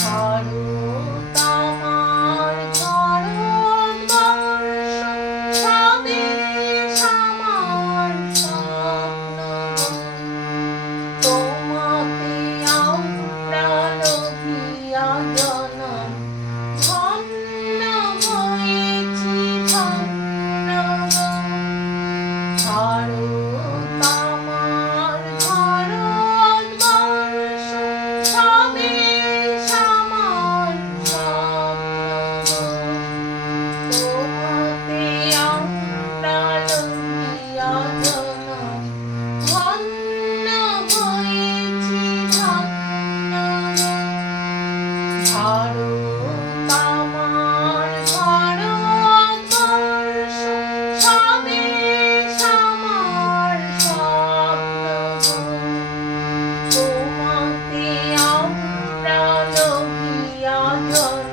ভারত আমার ভারতবর্ষ, স্বদেশ আমার স্বপ্নগো। তোমাতে আমরা লভিয়া জনম, ধন্য হয়েছি ধন্য গো। ভারত আমার ভারতবর্ষ, স্বদেশ আমার স্বপ্নগো। তোমাতে আমরা লভিয়া জনম, ধন্য হয়েছি ধন্য গো। ভারত আমার ভারতবর্ষ, স্বদেশ আমার স্বপ্নগো। তোমাতে আমরা লভিয়া জনম,